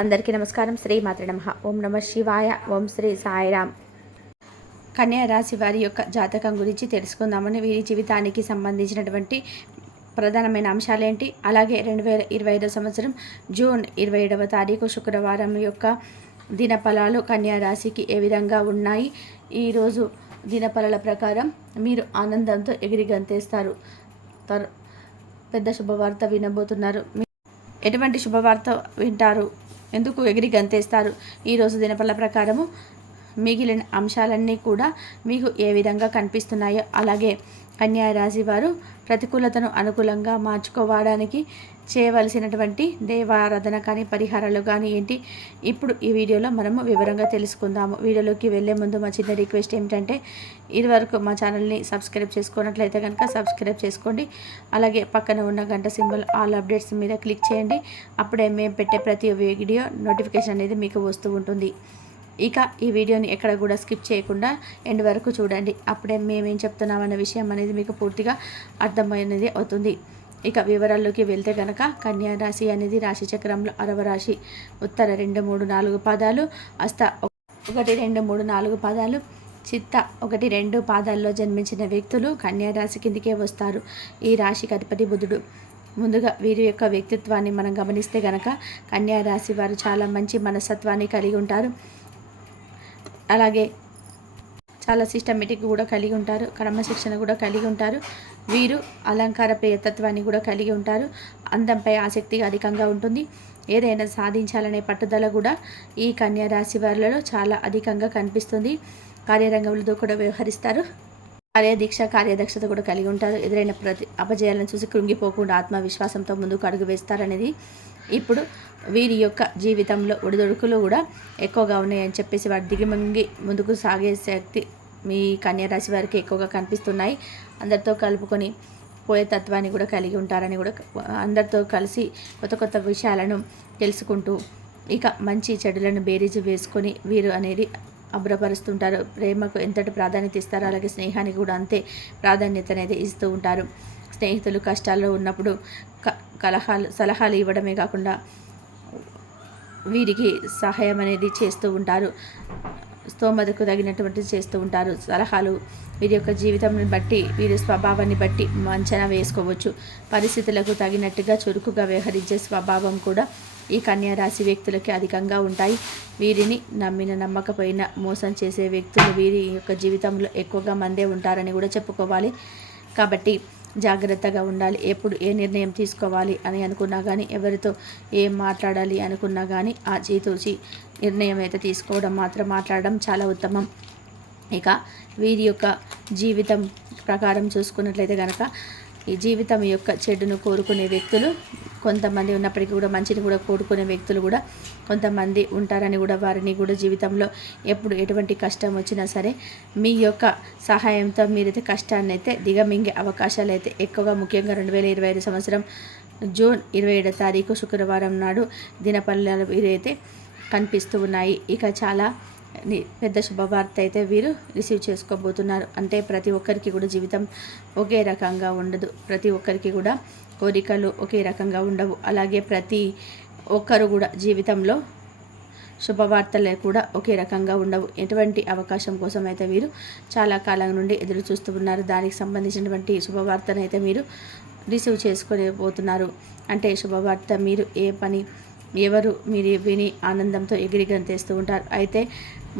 అందరికీ నమస్కారం. శ్రీ మాత్రే నమః. ఓం నమ శివాయ. ఓం శ్రీ సాయిరామ్. కన్యా రాశి వారి యొక్క జాతకం గురించి తెలుసుకుందామని, వీరి జీవితానికి సంబంధించినటువంటి ప్రధానమైన అంశాలేంటి, అలాగే 2025 సంవత్సరం జూన్ 27వ తారీఖు శుక్రవారం యొక్క దినఫలాలు కన్యా రాశికి ఏ విధంగా ఉన్నాయి. ఈరోజు దినఫలాల ప్రకారం మీరు ఆనందంతో ఎగిరి గంతేస్తారు. పెద్ద శుభవార్త వినబోతున్నారు. ఎటువంటి శుభవార్త వింటారు, ఎందుకు ఎగిరి గంతేస్తారు? ఈరోజు దినఫల ప్రకారము మిగిలిన అంశాలన్నీ కూడా మీకు ఏ విధంగా కనిపిస్తున్నాయో, అలాగే కన్యా రాశి వారు ప్రతికూలతను అనుకూలంగా మార్చుకోవడానికి చేయవలసినటువంటి దేవారాధన కానీ పరిహారాలు కానీ ఏంటి, ఇప్పుడు ఈ వీడియోలో మనము వివరంగా తెలుసుకుందాము. వీడియోలోకి వెళ్ళే ముందు మా చిన్న రిక్వెస్ట్ ఏమిటంటే, ఇదివరకు మా ఛానల్ని సబ్స్క్రైబ్ చేసుకున్నట్లయితే కనుక సబ్స్క్రైబ్ చేసుకోండి. అలాగే పక్కన ఉన్న గంట సింబల్ ఆల్ అప్డేట్స్ మీద క్లిక్ చేయండి. అప్పుడే మేము పెట్టే ప్రతి వీడియో నోటిఫికేషన్ అనేది మీకు వస్తూ ఉంటుంది. ఇక ఈ వీడియోని ఎక్కడ కూడా స్కిప్ చేయకుండా ఎండ్ వరకు చూడండి. అప్పుడే మేమేం చెప్తున్నామన్న విషయం అనేది మీకు పూర్తిగా అర్థమైనది అవుతుంది. ఇక వివరాల్లోకి వెళ్తే కనుక కన్యా రాశి అనేది రాశి చక్రంలో 6వ రాశి. ఉత్తర 2, 3, 4 పాదాలు, హస్త 1, 2, 3, 4 పాదాలు, చిత్త 1, 2 పాదాల్లో జన్మించిన వ్యక్తులు కన్యా రాశి కిందికే వస్తారు. ఈ రాశికి అధిపతి బుధుడు. ముందుగా వీరి యొక్క వ్యక్తిత్వాన్ని మనం గమనిస్తే కనుక కన్యా రాశి వారు చాలా మంచి మనస్తత్వాన్ని కలిగి ఉంటారు. అలాగే చాలా సిస్టమేటిక్ కూడా కలిగి ఉంటారు. క్రమశిక్షణ కూడా కలిగి ఉంటారు. వీరు అలంకార ప్రియతత్వాన్ని కూడా కలిగి ఉంటారు. అందంపై ఆసక్తి అధికంగా ఉంటుంది. ఏదైనా సాధించాలనే పట్టుదల కూడా ఈ కన్యా రాశి వారిలో చాలా అధికంగా కనిపిస్తుంది. కార్యరంగంలో కూడా వ్యవహరిస్తారు. కార్యదక్షత కూడా కలిగి ఉంటారు. ఎదురైన ప్రతి అపజయాలను చూసి కృంగిపోకుండా ఆత్మవిశ్వాసంతో ముందుకు అడుగు వేస్తారనేది ఇప్పుడు వీరి యొక్క జీవితంలో ఒడిదొడుకులు కూడా ఎక్కువగా ఉన్నాయని చెప్పేసి వారు దిగిమంగి ముందుకు సాగే శక్తి మీ కన్యా రాశి వారికి ఎక్కువగా కనిపిస్తున్నాయి. అందరితో కలుపుకొని పోయే తత్వాన్ని కూడా కలిగి ఉంటారని కూడా, అందరితో కలిసి కొత్త కొత్త విషయాలను తెలుసుకుంటూ ఇక మంచి చెడులను బేరీజు వేసుకొని వీరు అనేది అభ్రపరుస్తుంటారు. ప్రేమకు ఎంతటి ప్రాధాన్యత ఇస్తారో అలాగే స్నేహానికి కూడా అంతే ప్రాధాన్యత అనేది ఇస్తూ ఉంటారు. స్నేహితులు కష్టాల్లో ఉన్నప్పుడు సలహాలు ఇవ్వడమే కాకుండా వీరికి సహాయం అనేది చేస్తూ ఉంటారు. స్తోమతకు తగినటువంటి చేస్తూ ఉంటారు. సలహాలు వీరి యొక్క జీవితాన్ని బట్టి, వీరి స్వభావాన్ని బట్టి అంచనా వేసుకోవచ్చు. పరిస్థితులకు తగినట్టుగా చురుకుగా వ్యవహరించే స్వభావం కూడా ఈ కన్యా రాశి వ్యక్తులకి అధికంగా ఉంటాయి. వీరిని నమ్మకపోయినా మోసం చేసే వ్యక్తులు వీరి యొక్క జీవితంలో ఎక్కువగా మందే ఉంటారని కూడా చెప్పుకోవాలి. కాబట్టి జాగ్రత్తగా ఉండాలి. ఎప్పుడు ఏ నిర్ణయం తీసుకోవాలి అని అనుకున్నా కానీ, ఎవరితో ఏం మాట్లాడాలి అనుకున్నా కానీ ఆచితూచి నిర్ణయం అయితే తీసుకోవడం, మాట్లాడడం చాలా ఉత్తమం. ఇక వీరి యొక్క జీవితం ప్రకారం చూసుకున్నట్లయితే కనుక ఈ జీవితం యొక్క చెడును కోరుకునే వ్యక్తులు కొంతమంది ఉన్నప్పటికీ కూడా మంచిని కూడా కోరుకునే వ్యక్తులు కూడా కొంతమంది ఉంటారని కూడా, వారిని కూడా జీవితంలో ఎప్పుడు ఎటువంటి కష్టం వచ్చినా సరే మీ యొక్క సహాయంతో మీరైతే కష్టాన్ని అయితే దిగమింగే అవకాశాలు అయితే ఎక్కువగా, ముఖ్యంగా 2025 సంవత్సరం జూన్ 27వ తారీఖు శుక్రవారం నాడు దినఫలాలు వీరైతే కనిపిస్తూ ఉన్నాయి. ఇక చాలా పెద్ద శుభవార్త అయితే వీరు రిసీవ్ చేసుకోబోతున్నారు. అంటే ప్రతి ఒక్కరికి కూడా జీవితం ఒకే రకంగా ఉండదు. ప్రతి ఒక్కరికి కూడా కోరికలు ఒకే రకంగా ఉండవు. అలాగే ప్రతి ఒక్కరు కూడా జీవితంలో శుభవార్తలే కూడా ఒకే రకంగా ఉండవు. ఎటువంటి అవకాశం కోసం అయితే వీరు చాలా కాలం నుండి ఎదురు చూస్తూ ఉన్నారు. దానికి సంబంధించినటువంటి శుభవార్తను అయితే మీరు రిసీవ్ చేసుకోబోతున్నారు. అంటే శుభవార్త మీరు ఏ పని ఎవరు మీరు విని ఆనందంతో ఎగిరి గంతేస్తూ ఉంటారు. అయితే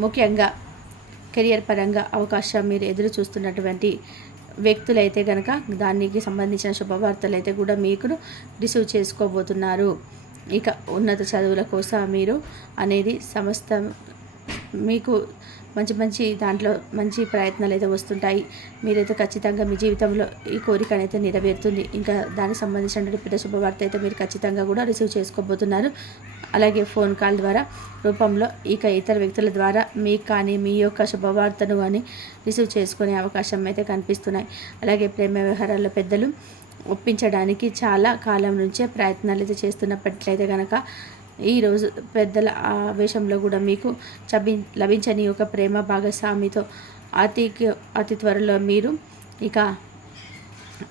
ముఖ్యంగా కెరియర్ పరంగా అవకాశం మీరు ఎదురు చూస్తున్నటువంటి వ్యక్తులైతే కనుక దానికి సంబంధించిన శుభవార్తలు అయితే కూడా మీకు రిసీవ్ చేసుకోబోతున్నారు. ఇక ఉన్నత చదువుల కోసం మీరు అనేది సమస్త మీకు మంచి దాంట్లో మంచి ప్రయత్నాలు అయితే వస్తుంటాయి. మీరైతే ఖచ్చితంగా మీ జీవితంలో ఈ కోరికనైతే నెరవేరుతుంది. ఇంకా దానికి సంబంధించిన పెద్ద శుభవార్త అయితే మీరు ఖచ్చితంగా కూడా రిసీవ్ చేసుకోబోతున్నారు. అలాగే ఫోన్ కాల్ ద్వారా రూపంలో ఇక ఇతర వ్యక్తుల ద్వారా మీకు కానీ మీ యొక్క శుభవార్తను కానీ రిసీవ్ చేసుకునే అవకాశం అయితే కనిపిస్తున్నాయి. అలాగే ప్రేమ వ్యవహారాల్లో పెద్దలు ఒప్పించడానికి చాలా కాలం నుంచే ప్రయత్నాలు అయితే చేస్తున్నప్పట్లయితే కనుక ఈరోజు పెద్దల ఆవేశంలో కూడా మీకు లభించని ఒక ప్రేమ భాగస్వామితో అతి త్వరలో మీరు ఇక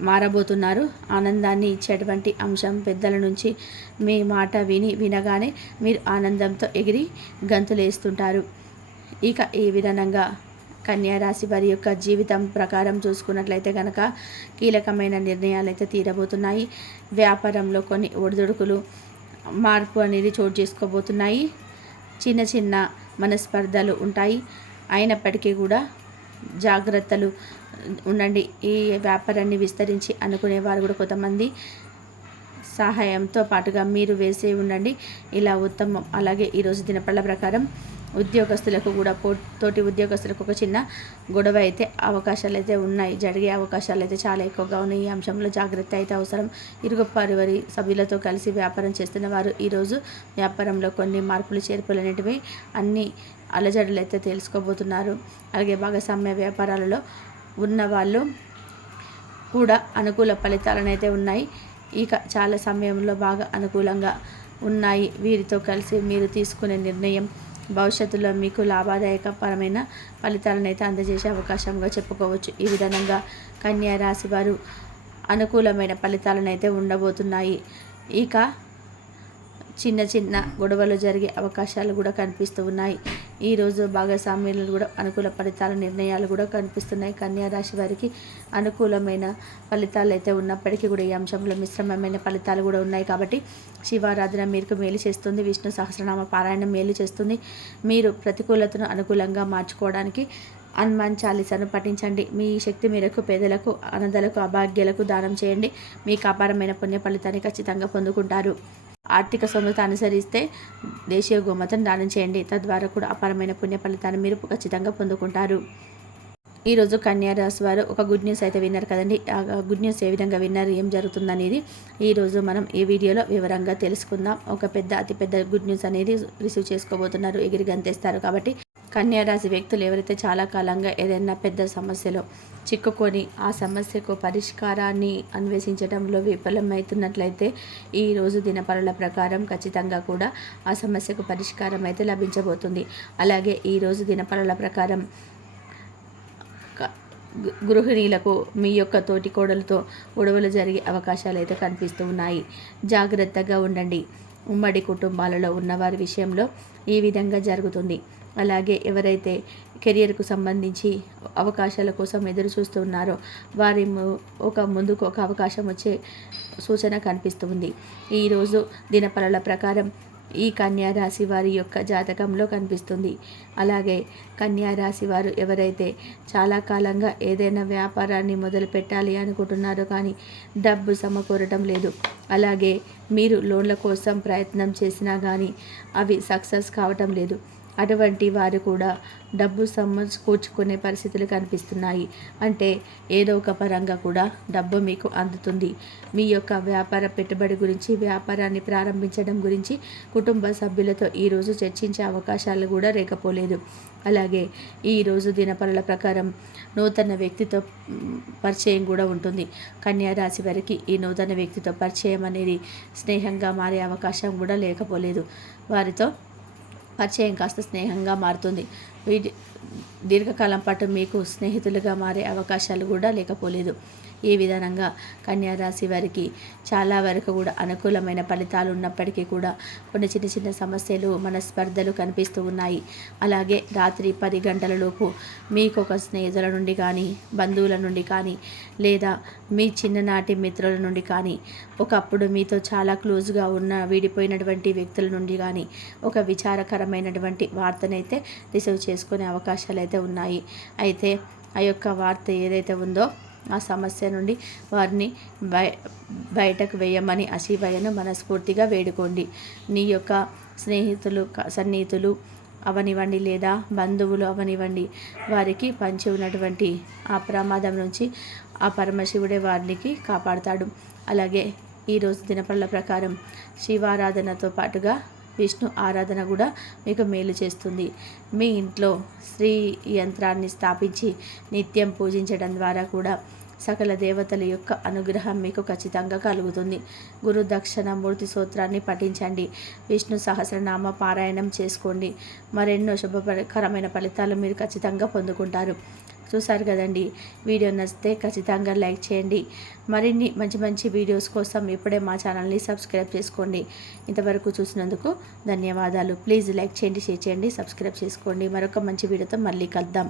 మారబోతున్నారు. ఆనందాన్ని ఇచ్చేటువంటి అంశం పెద్దల నుంచి మీ మాట వినగానే మీరు ఆనందంతో ఎగిరి గంతులేస్తుంటారు. ఇక ఈ విధంగా కన్యా రాశి వారి యొక్క జీవితం ప్రకారం చూసుకున్నట్లయితే కనుక కీలకమైన నిర్ణయాలు అయితే తీరబోతున్నాయి. వ్యాపారంలో కొన్ని ఒడిదుడుకులు మార్పు అనేది చోటు చేసుకోబోతున్నాయి. చిన్న చిన్న మనస్పర్ధలు ఉంటాయి. అయినప్పటికీ కూడా జాగ్రత్తలు ఉండండి. ఈ వ్యాపారాన్ని విస్తరించి అనుకునేవారు కూడా కొంతమంది సహాయంతో పాటుగా మీరు వేసే ఉండండి. ఇలా ఉత్తమం. అలాగే ఈరోజు దినపళ్ళ ప్రకారం ఉద్యోగస్తులకు కూడా తోటి ఉద్యోగస్తులకు ఒక చిన్న గొడవ అయితే అవకాశాలు అయితే ఉన్నాయి. జరిగే అవకాశాలు అయితే చాలా ఎక్కువగా ఉన్నాయి. ఈ అంశంలో జాగ్రత్త అయితే అవసరం. ఇరుగు వారి సభ్యులతో కలిసి వ్యాపారం చేస్తున్న వారు ఈరోజు వ్యాపారంలో కొన్ని మార్పులు చేర్పులు అనేటివి అన్ని అలజడులు అయితే తెలుసుకోబోతున్నారు. అలాగే భాగస్వామ్య వ్యాపారాలలో ఉన్న వాళ్ళు కూడా అనుకూల ఫలితాలను అయితే ఉన్నాయి. ఇక చాలా సమయంలో బాగా అనుకూలంగా ఉన్నాయి. వీరితో కలిసి మీరు తీసుకునే నిర్ణయం భవిష్యత్తులో మీకు లాభదాయకపరమైన ఫలితాలను అయితే అందజేసే అవకాశంగా చెప్పుకోవచ్చు. ఈ విధంగా కన్యా రాశి వారు అనుకూలమైన ఫలితాలను అయితే ఉండబోతున్నాయి. ఇక చిన్న చిన్న గొడవలు జరిగే అవకాశాలు కూడా కనిపిస్తూ ఉన్నాయి. ఈరోజు భాగస్వామ్యాలు కూడా అనుకూల ఫలితాల నిర్ణయాలు కూడా కనిపిస్తున్నాయి. కన్యా రాశి వారికి అనుకూలమైన ఫలితాలు అయితే ఉన్నప్పటికీ కూడా ఈ అంశంలో మిశ్రమమైన ఫలితాలు కూడా ఉన్నాయి. కాబట్టి శివారాధన మీకు మేలు చేస్తుంది. విష్ణు సహస్రనామ పారాయణం మేలు చేస్తుంది. మీరు ప్రతికూలతను అనుకూలంగా మార్చుకోవడానికి హనుమాన్ చాలీసాను పఠించండి. మీ శక్తి మేరకు పేదలకు, అనాథలకు, అభాగ్యులకు దానం చేయండి. మీకు అపారమైన పుణ్య ఫలితాన్ని ఖచ్చితంగా పొందుకుంటారు. ఆర్థిక సమృద్ధి అనుసరిస్తే దేశీయ గోమాతను దానం చేయండి. తద్వారా కూడా అపారమైన పుణ్య ఫలితాన్ని మీరు ఖచ్చితంగా పొందుకుంటారు. ఈరోజు కన్యా రాశి వారు ఒక గుడ్ న్యూస్ అయితే విన్నారు కదండి. ఆ గుడ్ న్యూస్ ఏ విధంగా విన్నారు, ఏం జరుగుతుందనేది ఈరోజు మనం ఈ వీడియోలో వివరంగా తెలుసుకుందాం. ఒక అతిపెద్ద గుడ్ న్యూస్ అనేది రిసీవ్ చేసుకోబోతున్నారు. ఎగిరి గంతేస్తారు. కాబట్టి కన్యా రాశి వ్యక్తులు ఎవరైతే చాలా కాలంగా ఏదైనా పెద్ద సమస్యలో చిక్కుకొని ఆ సమస్యకు పరిష్కారాన్ని అన్వేషించడంలో విఫలమవుతున్నట్లయితే ఈరోజు దినపరుల ప్రకారం ఖచ్చితంగా కూడా ఆ సమస్యకు పరిష్కారం అయితే లభించబోతుంది. అలాగే ఈరోజు దినపరుల ప్రకారం గృహిణీలకు మీ యొక్క తోటి కోడలతో గొడవలు జరిగే అవకాశాలు అయితే కనిపిస్తూ ఉన్నాయి. జాగ్రత్తగా ఉండండి. ఉమ్మడి కుటుంబాలలో ఉన్నవారి విషయంలో ఈ విధంగా జరుగుతుంది. అలాగే ఎవరైతే కెరియర్కు సంబంధించి అవకాశాల కోసం ఎదురు చూస్తున్నారో వారి ముందుకు ఒక అవకాశం వచ్చే సూచన కనిపిస్తుంది. ఈరోజు దినఫలాల ప్రకారం ఈ కన్యా రాశి వారి యొక్క జాతకంలో కనిపిస్తుంది. అలాగే కన్యా రాశి వారు ఎవరైతే చాలా కాలంగా ఏదైనా వ్యాపారాన్ని మొదలు పెట్టాలి అనుకుంటున్నారో కానీ డబ్బు సమకూరటం లేదు, అలాగే మీరు లోన్ల కోసం ప్రయత్నం చేసినా కానీ అవి సక్సెస్ కావటం లేదు, అటువంటి వారు కూడా డబ్బు సమకూర్చుకునే పరిస్థితులు కనిపిస్తున్నాయి. అంటే ఏదో ఒక పరంగా కూడా డబ్బు మీకు అందుతుంది. మీ యొక్క వ్యాపార పెట్టుబడి గురించి, వ్యాపారాన్ని ప్రారంభించడం గురించి కుటుంబ సభ్యులతో ఈరోజు చర్చించే అవకాశాలు కూడా లేకపోలేదు. అలాగే ఈరోజు దినపరుల ప్రకారం నూతన వ్యక్తితో పరిచయం కూడా ఉంటుంది. కన్యా రాశి వారికి ఈ నూతన వ్యక్తితో పరిచయం అనేది స్నేహంగా మారే అవకాశం కూడా లేకపోలేదు. వారితో పరిచయం కాస్త స్నేహంగా మారుతుంది. దీర్ఘకాలం పాటు మీకు స్నేహితులుగా మారే అవకాశాలు కూడా లేకపోలేదు. ఈ విధంగా కన్యా రాశి వారికి చాలా వరకు కూడా అనుకూలమైన ఫలితాలు ఉన్నప్పటికీ కూడా కొన్ని చిన్న చిన్న సమస్యలు, మనస్పర్ధలు కనిపిస్తూ ఉన్నాయి. అలాగే రాత్రి 10 గంటలలోపు మీకు ఒక స్నేహితుల నుండి కానీ, బంధువుల నుండి కానీ, లేదా మీ చిన్ననాటి మిత్రుల నుండి కానీ, ఒకప్పుడు మీతో చాలా క్లోజ్గా ఉన్న విడిపోయినటువంటి వ్యక్తుల నుండి కానీ ఒక విచారకరమైనటువంటి వార్తనైతే రిసీవ్ చేసుకునే అవకాశాలు అయితే ఉన్నాయి. అయితే ఆ యొక్క వార్త ఏదైతే ఉందో ఆ సమస్య నుండి వారిని బయటకు వేయమని ఆ శివయ్యను మనస్ఫూర్తిగా వేడుకోండి. నీ యొక్క సన్నిహితులు అవనివ్వండి లేదా బంధువులు అవనివ్వండి, వారికి పంచి ఉన్నటువంటి ఆ ప్రమాదం నుంచి ఆ పరమశివుడే వారికి కాపాడుతాడు. అలాగే ఈరోజు దినపళ్ళ ప్రకారం శివారాధనతో పాటుగా విష్ణు ఆరాధన కూడా మీకు మేలు చేస్తుంది. మీ ఇంట్లో శ్రీ యంత్రాన్ని స్థాపించి నిత్యం పూజించడం ద్వారా కూడా సకల దేవతల యొక్క అనుగ్రహం మీకు ఖచ్చితంగా కలుగుతుంది. గురు దక్షిణామూర్తి స్తోత్రాన్ని పఠించండి. విష్ణు సహస్రనామ పారాయణం చేసుకోండి. మరెన్నో శుభకరమైన ఫలితాలు మీరు ఖచ్చితంగా పొందుకుంటారు. చూసారు కదండి. వీడియో నచ్చితే ఖచ్చితంగా లైక్ చేయండి. మరిన్ని మంచి మంచి వీడియోస్ కోసం ఇప్పుడే మా ఛానల్ని సబ్స్క్రైబ్ చేసుకోండి. ఇంతవరకు చూసినందుకు ధన్యవాదాలు. ప్లీజ్ లైక్ చేయండి, షేర్ చేయండి, సబ్స్క్రైబ్ చేసుకోండి. మరొక మంచి వీడియోతో మళ్ళీ కలుద్దాం.